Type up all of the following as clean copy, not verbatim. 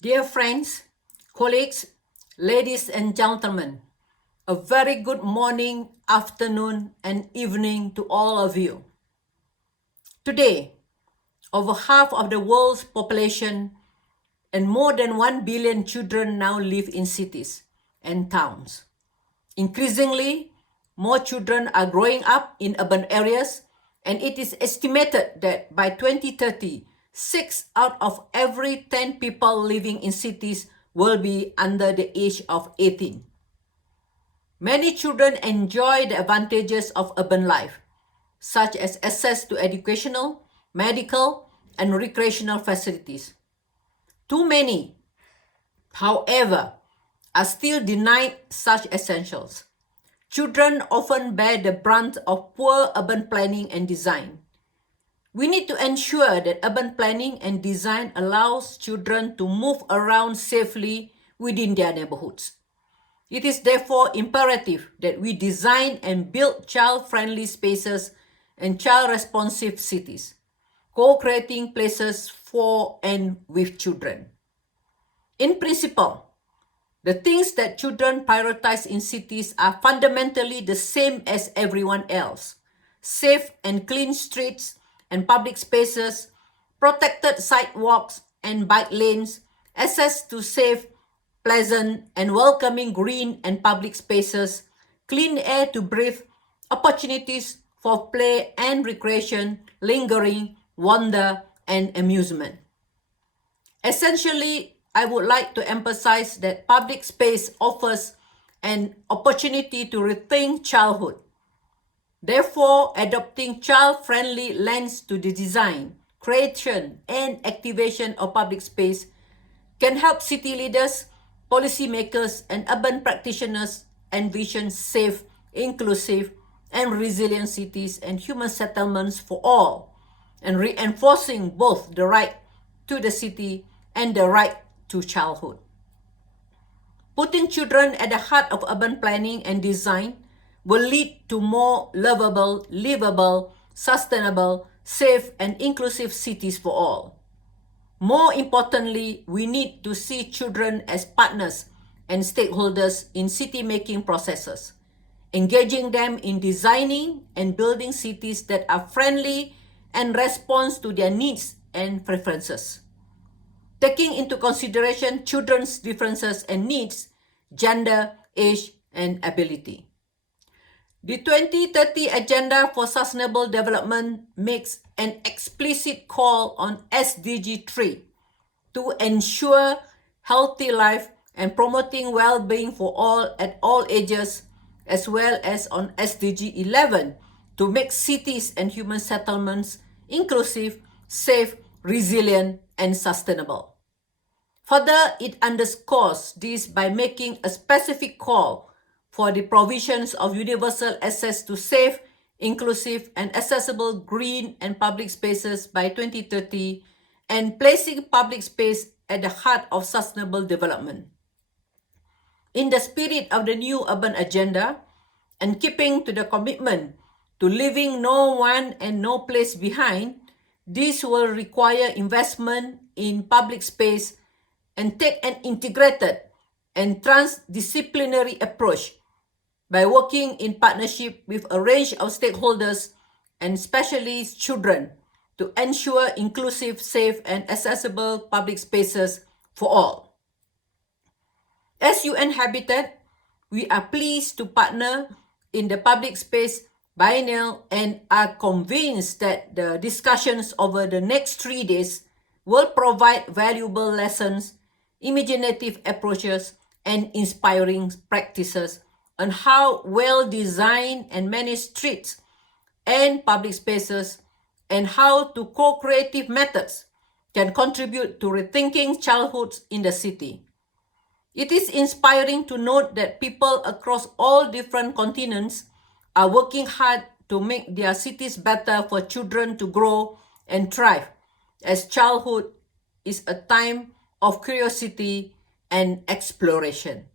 Dear friends, colleagues, ladies and gentlemen, a very good morning, afternoon, and evening to all of you. Today, over half of the world's population and more than 1 billion children now live in cities and towns. Increasingly, more children are growing up in urban areas, and it is estimated that by 2030, 6 out of every 10 people living in cities will be under the age of 18. Many children enjoy the advantages of urban life, such as access to educational, medical, and recreational facilities. Too many, however, are still denied such essentials. Children often bear the brunt of poor urban planning and design. We need to ensure that urban planning and design allows children to move around safely within their neighborhoods. It is therefore imperative that we design and build child-friendly spaces and child-responsive cities, co-creating places for and with children. In principle, the things that children prioritize in cities are fundamentally the same as everyone else. Safe and clean streets and public spaces, protected sidewalks and bike lanes, access to safe, pleasant, and welcoming green and public spaces, clean air to breathe, opportunities for play and recreation, lingering, wonder, and amusement. Essentially, I would like to emphasize that public space offers an opportunity to rethink childhood. Therefore, adopting child-friendly lens to the design, creation, and activation of public space can help city leaders, policymakers, and urban practitioners envision safe, inclusive, and resilient cities and human settlements for all, and reinforcing both the right to the city and the right to childhood. Putting children at the heart of urban planning and design will lead to more lovable, livable, sustainable, safe, and inclusive cities for all. More importantly, we need to see children as partners and stakeholders in city-making processes, engaging them in designing and building cities that are friendly and respond to their needs and preferences. Taking into consideration children's differences and needs, gender, age, and ability. The 2030 Agenda for Sustainable Development makes an explicit call on SDG 3 to ensure healthy life and promoting well-being for all at all ages, as well as on SDG 11 to make cities and human settlements inclusive, safe, resilient, and sustainable. Further, it underscores this by making a specific call for the provisions of universal access to safe, inclusive, and accessible green and public spaces by 2030 and placing public space at the heart of sustainable development. In the spirit of the new urban agenda and keeping to the commitment to leaving no one and no place behind, this will require investment in public space and take an integrated and transdisciplinary approach by working in partnership with a range of stakeholders and especially children to ensure inclusive, safe, and accessible public spaces for all. As UN Habitat, we are pleased to partner in the public space biennial and are convinced that the discussions over the next 3 days will provide valuable lessons, imaginative approaches, and inspiring practices on how well-designed and managed streets and public spaces and how to co-creative methods can contribute to rethinking childhoods in the city. It is inspiring to note that people across all different continents are working hard to make their cities better for children to grow and thrive, as childhood is a time of curiosity and exploration.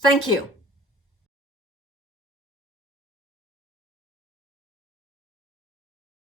Thank you.